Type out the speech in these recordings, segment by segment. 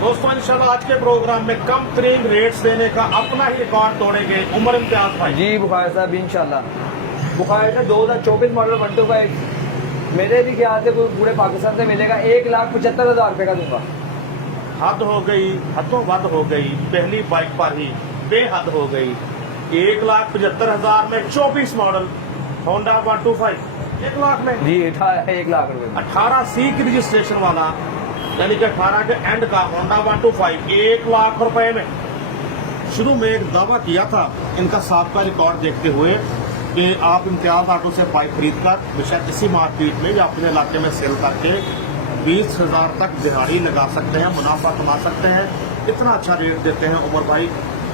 दोस्तों इंशाल्लाह आज के प्रोग्राम में कम तरीन रेट्स देने का अपना ही रिकॉर्ड तोड़ेंगे उमर इम्तियाज भाई। जी बुखार साहब इंशाल्लाह। बुखार का 2024 मॉडल 125 मेरे भी ख्याल से पूरे पाकिस्तान से मिलेगा 1,75,000 रुपये का दूंगा। हद हो गई, हदों बद हो गई, पहली बाइक पर ही बेहद हो गई। 1,75,000 में 24 मॉडल होंडा 125 1 लाख में जी 1 लाख रुपए। 18C की रजिस्ट्रेशन वाला यानी कि 18 के एंड का होंडा 125 1 लाख रुपए में। शुरू में एक दावा किया था इनका सबका रिकॉर्ड देखते हुए कि आप इम्तियाज ऑटो से बाइक खरीद कर बेशक किसी मार्केट में या अपने इलाके में सेल करके 20,000 तक दिहाड़ी लगा सकते हैं, मुनाफा कमा सकते हैं। इतना अच्छा रेट देते हैं उमर भाई,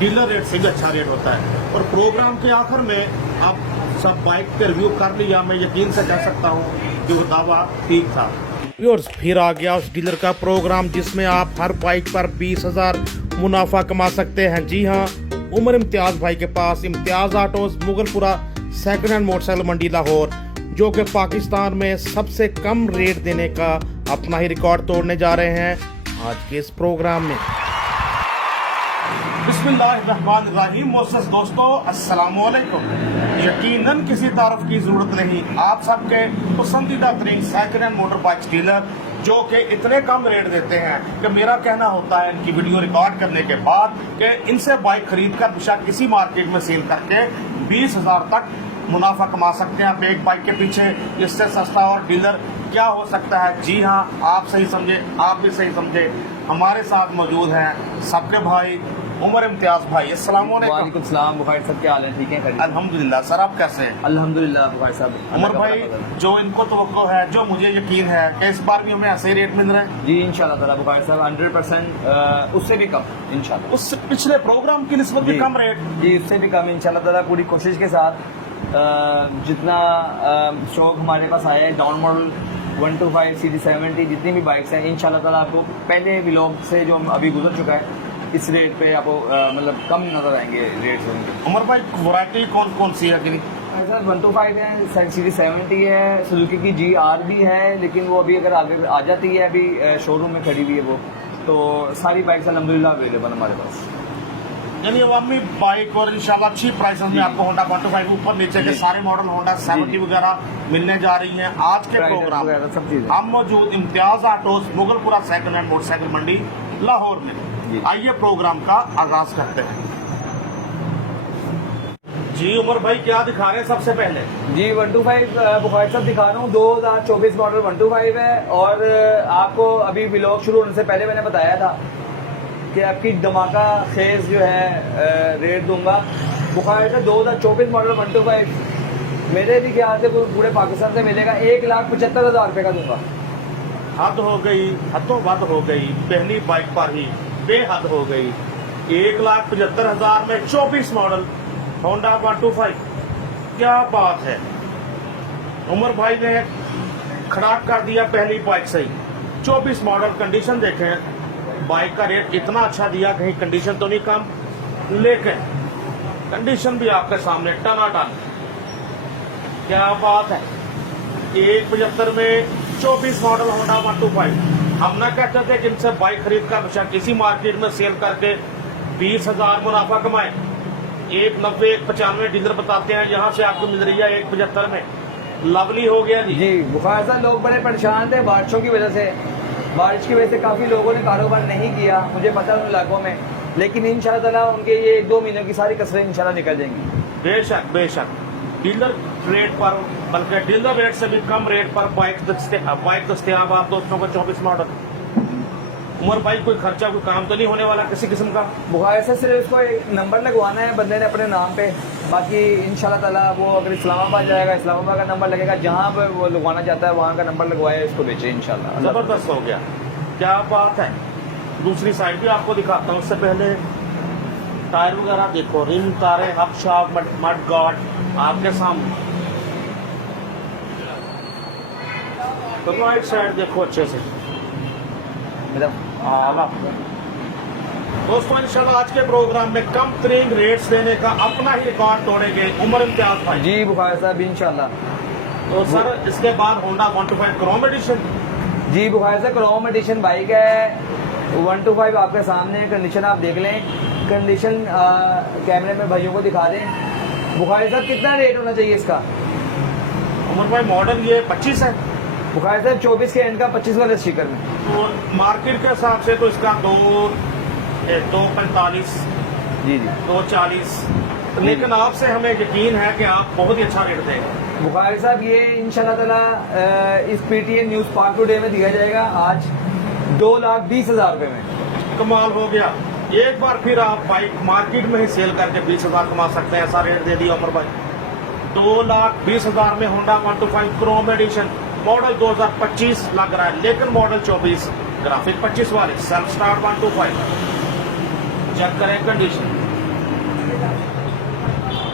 डीलर रेट से भी अच्छा रेट होता है। और प्रोग्राम के आखिर में आप सब बाइक के रिव्यू कर लिया, मैं यकीन से कह सकता हूँ कि वो दावा ठीक था। व्यूअर्स फिर आ गया उस डीलर का प्रोग्राम जिसमें आप हर बाइक पर 20,000 मुनाफा कमा सकते हैं। जी हाँ, उमर इम्तियाज भाई के पास Imtiaz autos Mughalpura second hand motorcycle मंडी लाहौर, जो कि पाकिस्तान में सबसे कम रेट देने का अपना ही रिकॉर्ड तोड़ने जा रहे हैं आज के इस प्रोग्राम में। बिस्मिल्लाहिर्रहमानिर्रहीम। मोअज़्ज़ज़ दोस्तों, अस्सलाम वालेकुम। यकीनन किसी तारुफ की जरूरत नहीं, आप सबके पसंदीदा तरीन second hand motor bike dealer जो कि इतने कम रेट देते हैं कि मेरा कहना होता है इनकी वीडियो रिकॉर्ड करने के बाद कि इनसे बाइक खरीद कर बेशक किसी मार्केट में सेल करके 20,000 तक मुनाफा कमा सकते हैं। आप एक बाइक के पीछे इससे सस्ता और डीलर क्या हो सकता है। जी हाँ, आप सही समझे, आप भी सही समझे। हमारे साथ मौजूद हैं सबके भाई उमर इम्तियाज भाई। अस्सलाम वालेकुम। सलाम बुखार साहब, क्या हाल है? ठीक है अल्हम्दुलिल्लाह। सर आप कैसे हैं? अल्हम्दुलिल्लाह बुखार साहब। उमर भाई, जो इनको तो है, जो मुझे यकीन है कि इस बार भी हमें ऐसे ही रेट मिल रहे हैं। जी इंशाल्लाह ताला बुखार साहब 100% उससे भी कम इंशाल्लाह। उससे पिछले प्रोग्राम की निस्बत भी कम रेट। जी उससे भी कम इंशाल्लाह ताला, पूरी कोशिश के साथ जितना स्टॉक हमारे पास आया है डाउन मॉडल 125 CD 70 जितनी भी बाइक्स हैं इंशाल्लाह ताला आपको पहले व्लॉग से जो अभी गुजर चुका है इस रेट पे आपको मतलब कम नजर आएंगे रेट्स होंगे। उमर भाई वैरायटी कौन कौन सी है? सर 125 है, CD 70 है, सुजुकी की GR भी है, लेकिन वो अभी अगर आगे आ जाती है, अभी शोरूम में खड़ी हुई है वो, तो सारी बाइक्स अल्हम्दुलिल्लाह अवेलेबल हमारे पास। यानी अवामी बाइक और इंशाल्लाह अच्छी प्राइस में आपको होंडा 125 ऊपर नीचे के सारे मॉडल होंडा 70 वगैरह मिलने जा रही हैं। आज के प्रोग्राम में हम मौजूद Imtiaz autos Mughalpura second hand motorcycle मंडी लाहौर में। आइए प्रोग्राम का आगाज करते हैं। जी उमर भाई, क्या दिखा रहे हैं सबसे पहले? जी 125 बुखार साहब दिखा रहा हूँ। 2024 मॉडल 125 है और आपको अभी व्लॉग शुरू होने से पहले मैंने बताया था कि आपकी धमाका खेज जो है रेट दूंगा। बुखार का 2024 मॉडल 125 मेरे भी ख्याल से पूरे पाकिस्तान से मिलेगा 1,75,000 रुपये का दूंगा। हद हो गई, हदों बद हो गई, पहली बाइक पर ही बेहद हो गई। 1,75,000 में 24 मॉडल होंडा 125, क्या बात है। उमर भाई ने खड़ा कर दिया पहली बाइक से ही। 24 मॉडल, कंडीशन देखें, बाइक का रेट इतना अच्छा दिया, कहीं कंडीशन तो नहीं कम, लेकिन कंडीशन भी आपके सामने टनाटन, क्या बात है। 1,75,000 में 24 मॉडल होंडा 125। हम ना कहते थे कि इनसे बाइक खरीद कर शायद किसी मार्केट में सेल करके 20,000 मुनाफा कमाए। 1,90 1,95 डीलर बताते हैं, यहाँ से आपको मिल रही है 1,75 में। लवली हो गया जी। बुखार साहब लोग बड़े परेशान थे बारिशों की वजह से, बारिश की वजह से काफी लोगों ने कारोबार नहीं किया, मुझे पता है उन इलाकों में, लेकिन इंशाल्लाह ताला उनके ये 1-2 महीनों की सारी कसरें इंशाल्लाह निकल जाएंगी। बेशक बेशक डीलर रेट पर, बल्कि डीलर रेट से भी कम रेट पर बाइक दस्तियाब आप दोस्तों को 24 मॉडल। उमर भाई, कोई खर्चा, कोई काम तो नहीं होने वाला किसी किस्म का? बुखार से सिर्फ उसको एक नंबर लगवाना है बंदे ने अपने नाम पे, बाकी इंशाल्लाह ताला वो अगर इस्लामाबाद जाएगा इस्लामाबाद का नंबर लगेगा, जहाँ पे वो लगवाना चाहता है वहाँ का नंबर लगवाया, इसको बेचे इंशाल्लाह। जबरदस्त हो गया, क्या बात है। दूसरी साइड भी आपको दिखाता हूँ। उससे पहले टायर वगैरह देखो, रिम, तारे, हब शॉप, मड गार्ड आपके सामने। तो राइट साइड देखो अच्छे से। दोस्तों इंशाल्लाह आज के प्रोग्राम में कम तरीन रेट्स देने का अपना ही रिकॉर्ड तोड़ेंगे उमर इम्तियाज भाई। जी बुखार साहब इंशाल्लाह। तो सर इसके बाद होंडा 125 क्रोम एडिशन। जी बुखार साहब क्रोम एडिशन बाइक है, 125 आपके सामने है, कंडीशन आप देख लें, कंडीशन कैमरे में भाइयों को दिखा दें। बुखारी साहब कितना रेट होना चाहिए इसका? उमर भाई मॉडल ये 25 है, बुखारी साहब 24 के एंड का 25 वाले स्टिकर में। तो मार्केट के हिसाब से तो इसका 245 जी जी। 240, लेकिन आपसे हमें यकीन है कि आप बहुत ही अच्छा रेट देंगे। बुखारी साहब ये इंशाल्लाह ताला इस PTN न्यूज़ पार्क टुडे में दिया जाएगा आज 2,20,000 रुपये में। कमाल हो गया, एक बार फिर आप बाइक मार्केट में ही सेल करके 20,000 कमा सकते हैं, ऐसा रेट दे दिया उमर भाई। 2,20,000 में होंडा 125 क्रोम एडिशन, मॉडल 2025 लग रहा है, लेकिन मॉडल 24, ग्राफिक 25 वाले, सेल्फ स्टार्ट 125। चेक करें कंडीशन।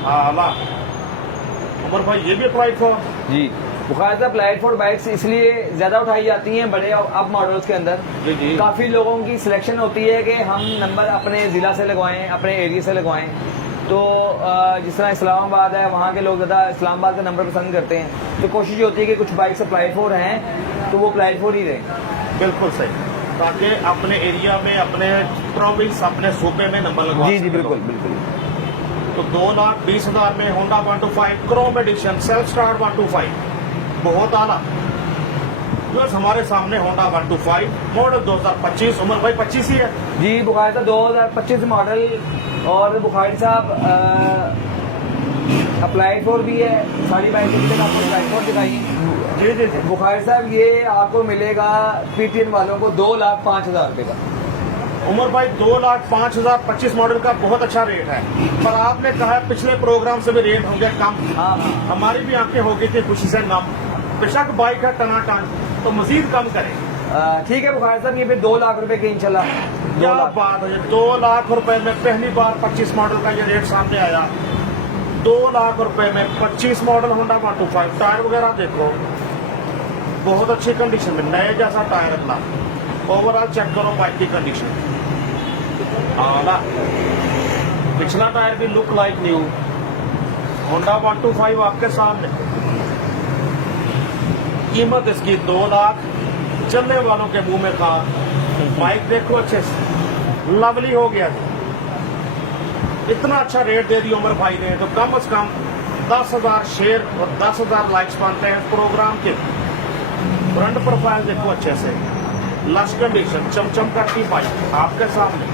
हाँ उमर भाई ये भी अप्लाई फॉर। जी बुखारी साहब लाइट फॉर बाइक्स इसलिए ज्यादा उठाई जाती हैं बड़े अब मॉडल्स के अंदर। जी जी। काफी लोगों की सिलेक्शन होती है कि हम नंबर अपने जिला से लगवाएं, अपने एरिया से लगवाएं। तो जिस तरह इस्लामाबाद है, वहाँ के लोग ज़्यादा इस्लामाबाद का नंबर पसंद करते हैं, तो कोशिश होती है कि कुछ बाइक्स अप्लाई फॉर हैं तो वो अप्लाई फॉर ही दें। बिल्कुल सही, ताकि अपने एरिया में, अपने प्रोविंस, अपने सूबे में नंबर लगवा जी जी सकें बिल्कुल लोग। बिल्कुल। तो 2,20,000 में Honda 125 chrome edition, self start 125, बहुत आला। बस हमारे सामने होंडा 125 मॉडल 2025, उम्र भाई 25 ही है। जी बुखारी साहब 2025 मॉडल, और बुखारी साहब अप्लाई फॉर भी है। सारी बाइक आपको अप्लाई फॉर दिखाइए। जी जी जी। बुखारी साहब ये आपको मिलेगा PTN वालों को 2,05,000 रुपये का। उमर भाई 2,05,000 25 मॉडल का बहुत अच्छा रेट है, पर आपने कहा है पिछले प्रोग्राम से भी रेट हो गया कम। हाँ हाँ हमारी भी आंखें हो गई थी खुशी से नम। बेशक बाइक है टनाटन, तो मजीद कम करें। ठीक है बुखारी साहब, ये फिर 2 लाख रुपए के इंशाल्लाह। 2 क्या लाख। बात है, 2 लाख रुपए में पहली बार 25 मॉडल का ये रेट सामने आया। 2 लाख रुपए में 25 मॉडल होंडा 125। टायर वगैरह देखो, बहुत अच्छी कंडीशन में, नए जैसा टायर अपना। ओवरऑल चेक करो बाइक की कंडीशन, आला। पिछला टायर भी लुक लाइक न्यू। होंडा 125 आपके सामने, कीमत इसकी 2 लाख। चलने वालों के मुंह में कहा, बाइक देखो अच्छे से, लवली हो गया। इतना अच्छा रेट दे दिया उमर भाई ने, तो कम से कम 10,000 शेयर और 10,000 लाइक्स बनते हैं प्रोग्राम के। फ्रंट प्रोफाइल देखो अच्छे से, लश कंडीशन, चमचम करती बाइक आपके सामने।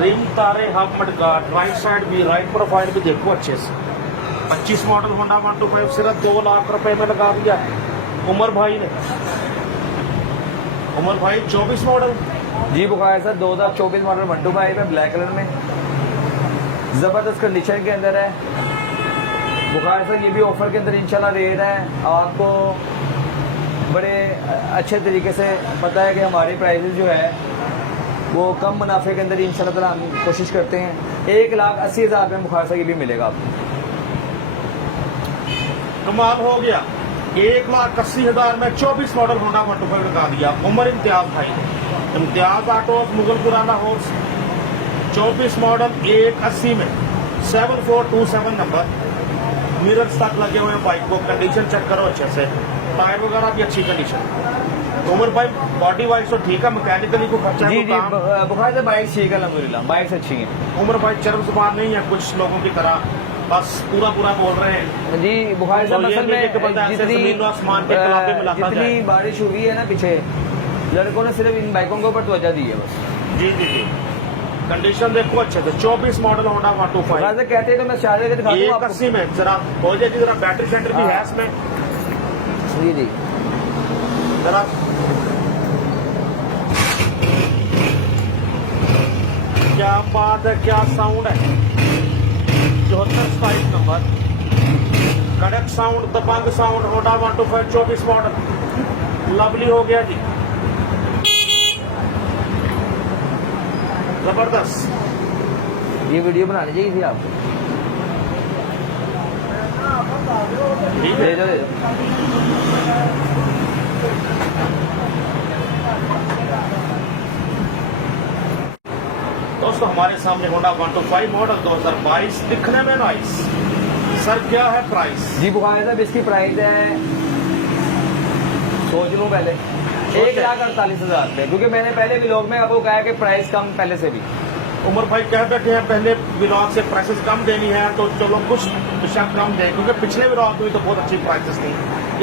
रिम तारे हब मडगार्ड, राइट साइड भी, राइट प्रोफाइल भी देखो अच्छे से। 25 मॉडल होंडा 125 सिर्फ 2 लाख रुपए में लगा दिया है उमर भाई ने। उमर भाई 24 मॉडल। जी बुखारी साहब 2024 मॉडल 125 है, ब्लैक कलर में, जबरदस्त कंडीशन के अंदर है। बुखारी साहब ये भी ऑफर के अंदर इंशाल्लाह रेट है। आपको बड़े अच्छे तरीके से पता है कि हमारी प्राइसेस जो है वो कम मुनाफे के अंदर इंशाल्लाह ताला हम कोशिश करते हैं। 1,80,000 रुपये में बुखारी साहब ये भी मिलेगा आपको। कमाल हो गया, 1,80,000 में 24 मॉडल होंडा 125 लगा दिया उमर इम्तियाज भाई ने। इम्तियाज ऑटोज, मुगलपुरा लाहौर, 24 मॉडल 1,80 में, 7427 नंबर। मिरर्स तक लगे हुए हैं बाइक को, कंडीशन चेक करो अच्छे से, टायर वगैरह भी अच्छी कंडीशन। तो उमर भाई बॉडी वाइज तो ठीक है, मैकेनिकली को खर्चा जी तो जी काम। बुखारी साहब बाइक ठीक है अल्हम्दुलिल्लाह, बाइक्स अच्छी हैं। उमर भाई चरम जुबान नहीं है कुछ लोगों की तरह, बस पूरा पूरा बोल रहे हैं। जी बुखारी साहब तो ये असल नहीं कि बंदा में ऐसे जमीन और आसमान के खिलाफ में मिलाता जितनी जाए। बारिश हुई है ना पीछे, लड़कों ने सिर्फ इन बाइकों के ऊपर तवज्जो दी है बस। जी जी जी। कंडीशन देखो अच्छे से, 24 मॉडल होंडा 125, बुखारी साहब कहते हैं तो मैं चार्जर दिखा दूँ आपको। 1,80 में। जरा हो जाएगी, जरा बैटरी सेंटर भी है इसमें, जी जी। जरा क्या बात है, क्या साउंड है। 74 नंबर, कड़क साउंड, दबंग साउंड, होंडा 125 24 मॉडल, लवली हो गया जी, जबरदस्त। ये वीडियो बनानी चाहिए थी आपको। ठीक दे है, दो दे दो। दोस्तों हमारे सामने होंडा 125 मॉडल 2022, दिखने में नाइस। सर क्या है प्राइस? जी बुखारी साहब इसकी प्राइस है, सोच लूँ पहले, 1,48,000 रुपये, क्योंकि मैंने पहले व्लॉग में आपको कहा कि प्राइस कम पहले से भी। उमर भाई कह बैठे हैं पहले ब्लॉग से प्राइसेस कम देनी है, तो चलो कुछ बेशक कम दें, क्योंकि पिछले ब्लॉग में तो बहुत अच्छी प्राइसेस थी,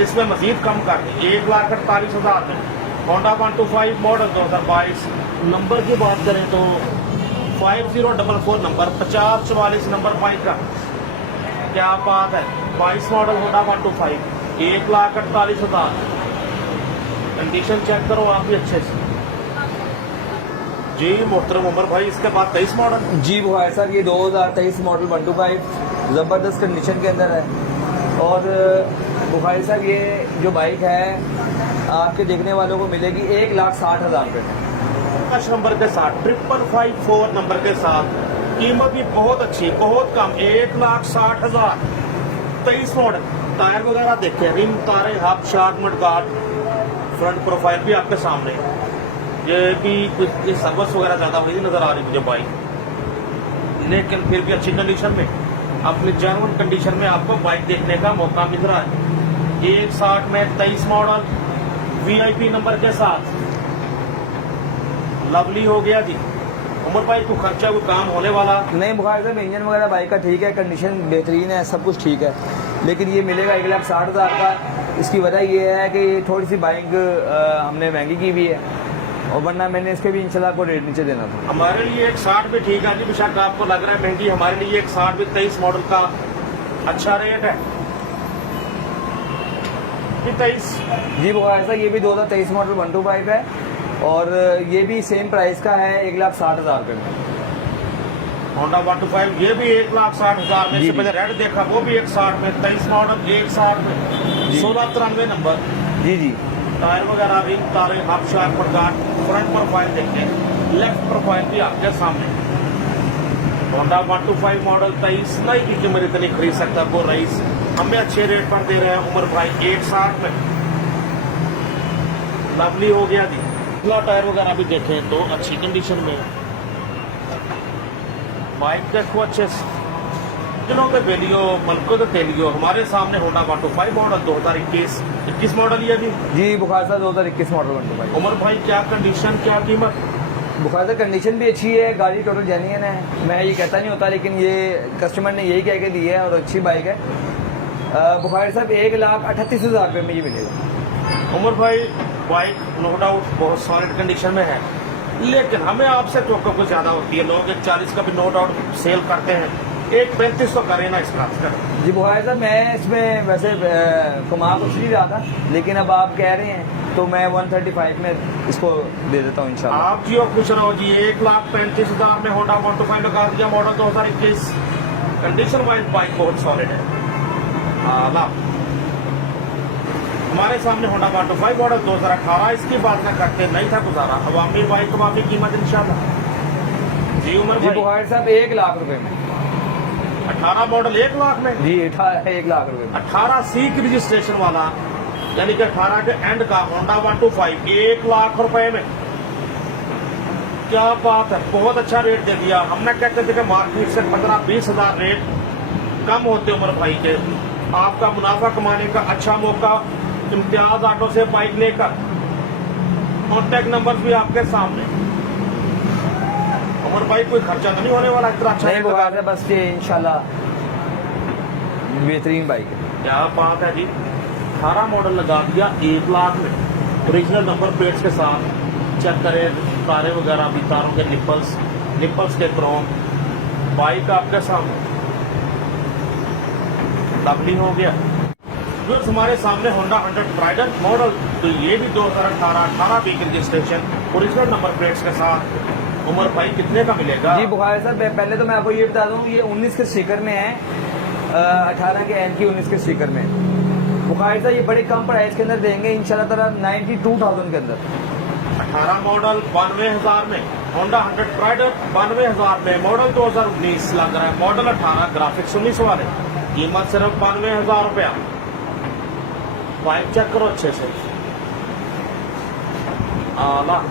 इसमें मजीद कम कर दी। 1,48,000 में होंडा 125 मॉडल 2022। नंबर की बात करें तो 5044 नंबर, 5044 नंबर बाइक का, क्या बात है। 22 मॉडल होंडा 125, 1,48,000। कंडीशन चेक करो आप भी अच्छे से। जी मोहतरम उमर भाई, इसके बाद 23 मॉडल। जी भाई साहब, ये 2023 मॉडल 125 ज़बरदस्त कंडीशन के अंदर है। और बुखारी साहब, ये जो बाइक है आपके देखने वालों को मिलेगी 1,60,000 रुपये में। 10 नंबर के साथ 5554 नंबर के साथ, कीमत भी बहुत अच्छी, बहुत कम, 1,60,000। 23 मॉडल, टायर वगैरह देखे, रिम, तारे, hub, shark, mudguard, front profile भी आपके सामने। ये भी कुछ सर्विस वगैरह ज्यादा हुई नजर आ रही मुझे बाइक, लेकिन फिर भी अच्छी कंडीशन में, अपनी जेन्युइन कंडीशन में आपको बाइक देखने का मौका मिल रहा है। 1,60 में 23 मॉडल, VIP नंबर के साथ, लवली हो गया जी। उमर भाई को खर्चा कोई काम होने वाला नहीं बुखारी साहब, इंजन वगैरह बाइक का ठीक है, कंडीशन बेहतरीन है, सब कुछ ठीक है, लेकिन ये मिलेगा 1,60,000 का। इसकी वजह ये है कि ये थोड़ी सी बाइक हमने महंगी की भी है, और वरना मैंने इसके भी इंशाल्लाह को रेट नीचे देना था। हमारे लिए 1,60 भी ठीक है जी, बेशक आपको लग रहा है महंगी, हमारे लिए 1,60 भी 23 मॉडल का अच्छा रेट है। 23 जी बुखारी साहब, ये भी 2023 मॉडल 125 है, और ये भी सेम प्राइस का है 1,60,000 रुपये में। होंडा 125 ये भी 1,60,000 में। जी, इससे पहले रेड देखा, वो भी 1,60 में। 23 मॉडल 1,60 में, 1693 नंबर। जी जी, टायर वगैरह, रिंग, तारे, hub, shark, mudguard, front profile देखें, लेफ्ट प्रोफाइल भी आपके सामने। होंडा 125 मॉडल 23 नहीं की कीमत इतनी खरीद सकता वो रईस, हमें अच्छे रेट पर दे रहे हैं उमर भाई। 1,60 में लवली हो गया जी। पिछला टायर वगैरह भी देखें तो अच्छी कंडीशन में, बाइक देखो अच्छे से, जिन्हों पे वेलियो मलको तो तेलियो। हमारे सामने होंडा 125 मॉडल 2021 मॉडल ये भी। जी बुखारी साहब, 2021 मॉडल 125। उमर भाई क्या कंडीशन, क्या कीमत? बुखारी साहब, कंडीशन भी अच्छी है, गाड़ी टोटल जेन्युइन है, मैं ये कहता नहीं होता, लेकिन ये कस्टमर ने यही कह के दी है, और अच्छी बाइक है। बुखारी साहब, 1,38,000 रुपये में ये मिलेगा। उमर भाई बाइक नो डाउट बहुत सॉलिड कंडीशन में है, लेकिन हमें आपसे तो कुछ ज्यादा होती है। लोग 1,40 का भी नो डाउट सेल करते हैं, 1,35 तो करें ना इसका। जी बुखारी साहब, मैं इसमें वैसे कमा कुछ नहीं रहा था, लेकिन अब आप कह रहे हैं तो मैं 135 में इसको दे देता हूँ इंशाल्लाह। आप जी और खुश रहो जी। 1,35,000 में होंडा 125 लगा दिया, मॉडल 2021। कंडीशन वाइज बाइक बहुत सॉलिड है। आला हमारे सामने होंडा 125 मॉडल 2018, इसकी बात ना करते नहीं था गुजारा। अवामी बाइक अवामी कीमत इंशाल्लाह। जी उमर जी भाई, बुखारी साहब, 1,00,000 रुपये में। 18 मॉडल 1,00,000 में। जी 1,00,000 रुपये में। 18C की रजिस्ट्रेशन वाला, यानी कि 18 के एंड का होंडा 125 1,00,000 रुपए में। क्या बात है, बहुत अच्छा रेट दे दिया। हमने कहते थे कि मार्केट से 15-20 हजार रेट कम होते उमर भाई के। आपका मुनाफा कमाने का अच्छा मौका, इम्तियाज ऑटो से बाइक लेकर। कॉन्टैक्ट नंबर भी आपके सामने। उमर भाई कोई खर्चा तो नहीं होने वाला इतना अच्छा नहीं रेट बुखारी लगा? साहब, बस ये इंशाल्लाह बेहतरीन बाइक है। क्या बात है जी। 18 मॉडल लगा दिया 1,00,000 में, ओरिजिनल नंबर प्लेट्स के साथ। चेक करें तारे वगैरह भी, तारों के निप्पल्स के क्रोम। बाइक आपके सामने लवली हो गया। जो हमारे सामने होंडा 100 राइडर मॉडल, तो ये भी 2018 की रजिस्ट्रेशन, ओरिजिनल नंबर प्लेट्स के साथ। उमर भाई कितने का मिलेगा? जी बुखारी साहब, पहले तो मैं आपको ये बता दूं, ये 19 के स्टिकर में है, 18 के एन की 19 के स्टिकर में। बुखारी साहब, ये बड़े कम प्राइस के अंदर देंगे इंशाल्लाह ताला, 92,000 के अंदर। 18 मॉडल 92,000 में, होंडा 100 राइडर 92,000 में, मॉडल 2019 लग रहा है, मॉडल 18, ग्राफिक्स 19 वाले, कीमत सिर्फ 92,000 रुपया। बाइक चेक करो अच्छे से, आला।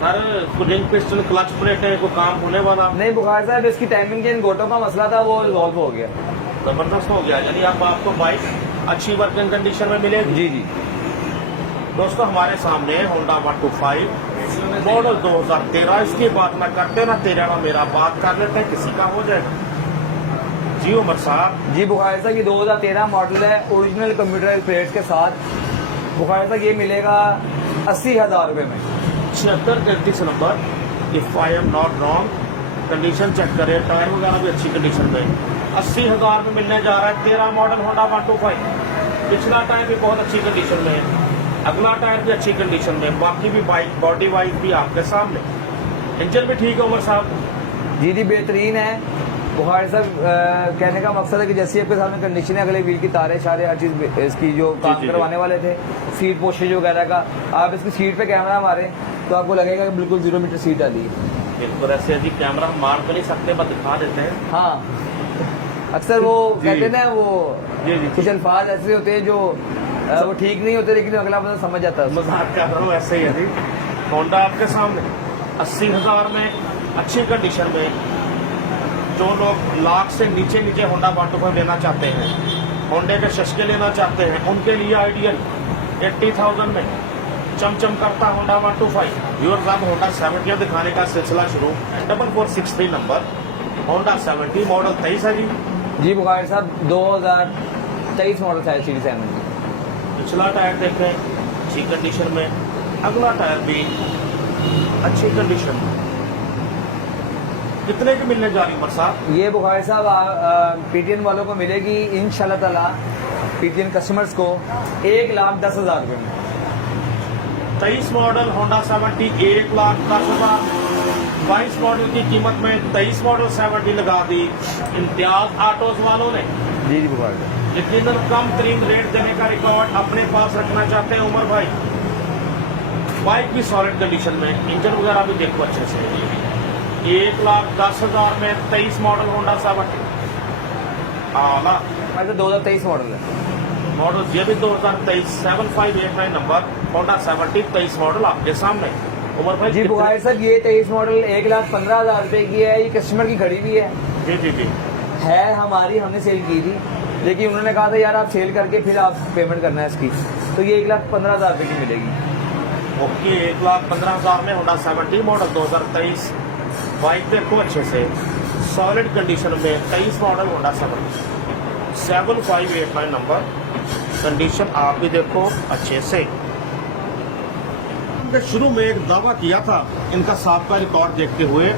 Sir ring piston clutch plate है, कोई काम होने वाला? नहीं बुखारी साहब, इसकी टाइमिंग के इन गोटों का मसला था, वो रिजॉल्व हो गया। जबरदस्त हो गया, यानी अब आपको बाइक अच्छी वर्किंग कंडीशन में मिलेगी। जी जी। दोस्तों हमारे सामने होंडा 125 मॉडल 2013, इसकी बात ना करते ना तेरा ना मेरा, बात कर लेते हैं किसी का हो जाए। जी उमर साहब। जी बुखारी साहब, ये 2013 मॉडल है, ओरिजिनल कंप्यूटर प्लेट्स के साथ। बुखारी साहब ये मिलेगा 80,000 रुपये में। 7633 number, if I am not wrong. Condition check करें, टायर वगैरह भी अच्छी कंडीशन में। 80,000 में मिलने जा रहा है 13 मॉडल होंडा 125। पिछला टायर भी बहुत अच्छी कंडीशन में है, अगला टायर भी अच्छी कंडीशन में, बाकी भी बाइक बॉडी वाइज भी आपके सामने। इंजन भी ठीक है उमर साहब। जी बेहतरीन है। बुखारी साहब कहने का मकसद है कि जैसे आपके सामने कंडीशन है, अगले व्हील की तारें शारे हर चीज़ इसकी जो काम करवाने वाले थे, सीट पोस्टेज वगैरह का, आप इसकी सीट पे कैमरा मारें तो आपको लगेगा कि बिल्कुल 0 मीटर सीट डाली है। बिल्कुल ऐसे अभी कैमरा हम मार तो नहीं सकते, बस दिखा देते हैं। हाँ, अक्सर वो कहते हैं ना, वो जी। कुछ अल्फाज ऐसे होते हैं जो वो ठीक नहीं होते, लेकिन अगला बंदा समझ जाता है। मजाक कर रहा हूँ, ऐसे ही है जी। होंडा आपके सामने 80,000 में अच्छी कंडीशन में। जो लोग लाख से नीचे होंडा 125 लेना चाहते हैं, होंडे के शशके लेना चाहते हैं, उनके लिए आइडियल 80,000 में चमचम करता होंडा 125। व्यूअर्स, अब होंडा 70 दिखाने का सिलसिला शुरू। 4463 नंबर, होंडा 70 मॉडल 23 है जी। जी बुखारी साहब 2023 मॉडल है सीरीज 7। पिछला टायर देखें अच्छी कंडीशन में, अगला टायर भी अच्छी कंडीशन में। कितने की मिलने जा रही उमर साहब? ये बुखारी साहब पीटीएन वालों को मिलेगी इंशाल्लाह ताला, पीटीएन कस्टमर्स को 1,10,000 रुपये में। 23 मॉडल होंडा 70 1,10,000। 22 मॉडल की कीमत में 23 मॉडल 70 लगा दी इम्तियाज ऑटोज वालों ने। जी बुखारी साहब, यकीनन कम तरीन रेट देने का रिकॉर्ड अपने पास रखना चाहते हैं उमर भाई। बाइक भी सॉलिड कंडीशन में, इंजन वगैरह भी देखो अच्छे से। 1,10,000 में 23 मॉडल होंडा 70 आला। तो 2023 मॉडल है। मॉडल ये भी 2023 7589 नंबर होंडा 70 23 मॉडल आपके सामने। उमर भाई जी बुखारी साहब, ये 23 मॉडल 1,15,000 रुपये की है। ये कस्टमर की घड़ी भी है। जी है हमारी, हमने सेल की थी, लेकिन उन्होंने कहा था यार आप सेल करके फिर आप पेमेंट करना है इसकी, तो ये 1,15,000 रुपये की मिलेगी। ओके, 1,15,000 में होंडा 70 मॉडल 2023। बाइक देखो अच्छे से, सॉलिड कंडीशन में 23 मॉडल होंडा 70 7589 नंबर। कंडीशन आप भी देखो अच्छे से। शुरू में एक दावा किया था इनका सबका रिकॉर्ड देखते हुए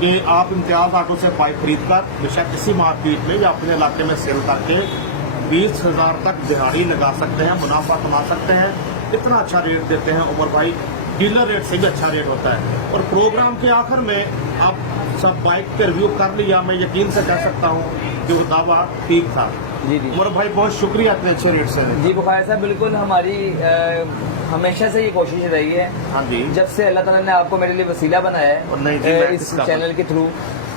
कि आप इम्तियाज ऑटो से बाइक खरीद कर बेशक किसी मार्केट में या अपने इलाके में सेल करके 20,000 तक दिहाड़ी लगा सकते हैं, मुनाफा कमा सकते हैं। इतना अच्छा रेट देते हैं उमर भाई, डीलर रेट से भी अच्छा रेट होता है। और प्रोग्राम के आखिर में आप सब बाइक के रिव्यू कर लिया, मैं यकीन से कह सकता हूँ कि वो दावा ठीक था। जी उमर भाई बहुत शुक्रिया इतने अच्छे रेट से। जी बुखारी साहब, बिल्कुल हमारी हमेशा से ये कोशिश रही है। हाँ जी, जब से अल्लाह ताला ने आपको मेरे लिए वसीला बनाया और नहीं जी, है मैं इस इसका चैनल के थ्रू,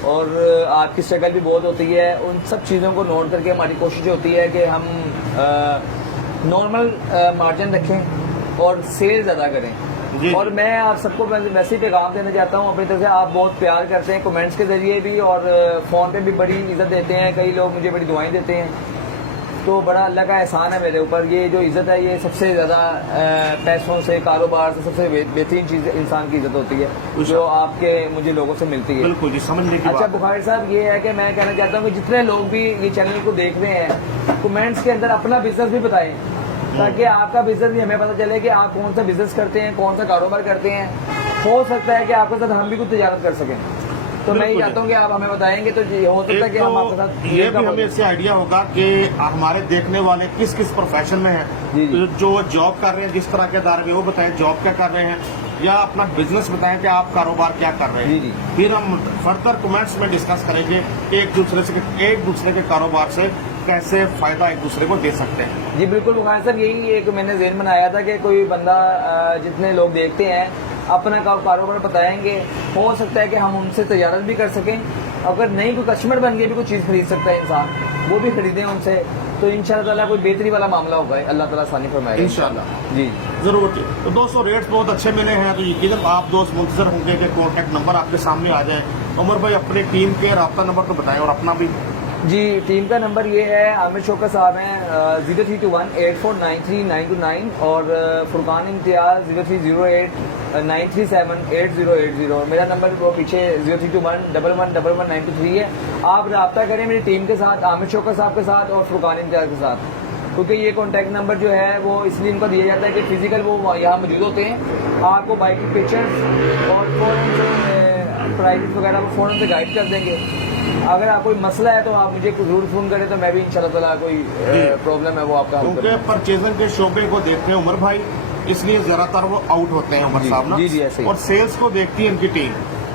और आपकी स्ट्रगल भी बहुत होती है, उन सब चीज़ों को नोट करके हमारी कोशिश होती है कि हम नॉर्मल मार्जिन रखें और सेल ज़्यादा करें। जी। और मैं आप सबको वैसे ही पैगाम देना चाहता हूँ अपनी तरफ से। आप बहुत प्यार करते हैं कमेंट्स के जरिए भी, और फ़ोन पे भी बड़ी इज्जत देते हैं, कई लोग मुझे बड़ी दुआएं देते हैं, तो बड़ा अल्लाह का एहसान है मेरे ऊपर। ये जो इज़्ज़त है ये सबसे ज़्यादा पैसों से, कारोबार से सबसे बेहतरीन चीज़ इंसान की इज़्ज़त होती है जो आपके मुझे लोगों से मिलती है। बिल्कुल जी, समझने की अच्छा बात। बुखारी साहब, ये है कि मैं कहना चाहता हूँ कि जितने लोग भी ये चैनल को देख रहे हैं, कमेंट्स के अंदर अपना बिजनेस भी बताएं, ताकि आपका बिजनेस भी हमें पता चले कि आप कौन सा बिजनेस करते हैं, कौन सा कारोबार करते हैं। हो सकता है कि आपके साथ हम भी कुछ तजारत कर सकें, तो मैं ये चाहता हूँ कि आप हमें बताएंगे, तो हो सकता है कि हम आपके साथ ये भी हमें इससे आइडिया होगा कि हमारे देखने वाले किस किस प्रोफेशन में हैं। जी। जो जॉब कर रहे हैं, जिस तरह के दायरे में, वो बताएं जॉब क्या कर रहे हैं, या अपना बिजनेस बताएं कि आप कारोबार क्या कर रहे हैं। जी। फिर हम फर्दर कमेंट्स में डिस्कस करेंगे एक दूसरे के कारोबार से कैसे फायदा एक दूसरे को दे सकते हैं। जी बिल्कुल बुखारी साहब, यही एक मैंने ज़हन बनाया था कि कोई बंदा जितने लोग देखते हैं अपना कारोबार बताएंगे, हो सकता है कि हम उनसे तजारत भी कर सकें। अगर नहीं कोई कस्टमर बन के भी कोई चीज़ खरीद सकता है इंसान, वो भी खरीदें उनसे, तो इंशाल्लाह ताला कोई बेहतरी वाला मामला होगा, अल्लाह ताला आसानी फरमाएगा इंशाल्लाह। जी जरूर जी। तो दोस्तों रेट्स बहुत अच्छे मिले हैं, तो यकीनन आप दोस्त मुंतजर होंगे कि कॉन्टैक्ट नंबर आपके सामने आ जाए। उमर भाई अपनी टीम के राब्ता नंबर तो बताएं और अपना भी। जी टीम का नंबर ये है, आमिर शौकत साहब हैं 0321849392 और फुरकान इम्तियाज़ 030893788080। मेरा नंबर वो पीछे 0321111193 है। आप रब्ता करें मेरी टीम के साथ, आमिर शौकत साहब के साथ और फुरकान इम्तियाज़ के साथ, क्योंकि ये कॉन्टैक्ट नंबर जो है वो इसलिए इनको दिया जाता है कि फिजिकल वो यहाँ मौजूद होते हैं, आपको बाइक की पिक्चर्स और फ़ौरन से प्राइस वगैरह वो फ़ौरन से गाइड कर देंगे। अगर आप कोई मसला है तो आप मुझे जरूर फ़ोन करें, तो मैं भी इंशाल्लाह ताला कोई प्रॉब्लम है वो आपका हल क्योंकि करूंगा। परचेजिंग के शोबे को देखते हैं उमर भाई, इसलिए ज्यादातर वो आउट होते हैं उमर जी, साहब ना। जी, जी, ऐसे ही। और सेल्स को देखती है इनकी टीम,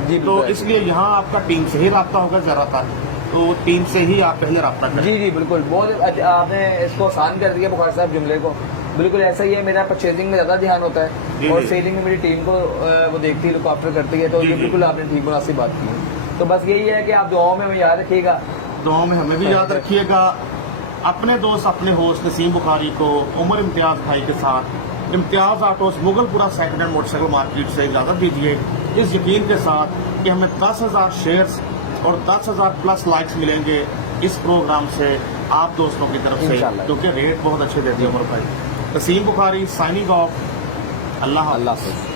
जी तो बिल्कुल। इसलिए यहाँ आपका टीम से ही रब्ता होगा ज्यादातर, तो टीम से ही आप पहले रब्ता करें। जी जी बिल्कुल, बहुत आपने इसको आसान कर दिया बुखार साहब जुमले को। बिल्कुल ऐसा ही है, मेरा परचेजिंग में ज़्यादा ध्यान होता है जी, और जी। सेलिंग में मेरी टीम को वो देखती है, लुक आफ्टर करती है, तो जी, ये जी। बिल्कुल आपने ठीक मुनासिब बात की है। तो बस यही है कि आप दुआओं में हमें याद रखिएगा। दुआओं में हमें भी याद रखिएगा। अपने दोस्त अपने होस्ट नसीम बुखारी को उमर इम्तियाज भाई के साथ Imtiaz autos Mughalpura second hand motorcycle market से इजाजत दीजिए, इस यकीन के साथ कि हमें 10,000 शेयर्स और 10,000 प्लस लाइक्स मिलेंगे इस प्रोग्राम से आप दोस्तों की तरफ से, इंशाल्लाह। क्योंकि रेट बहुत अच्छे देते हैं उमर भाई। Naseem Bukhari signing off. अल्लाह हाफ़िज़। अल्लाह हाफ़िज़।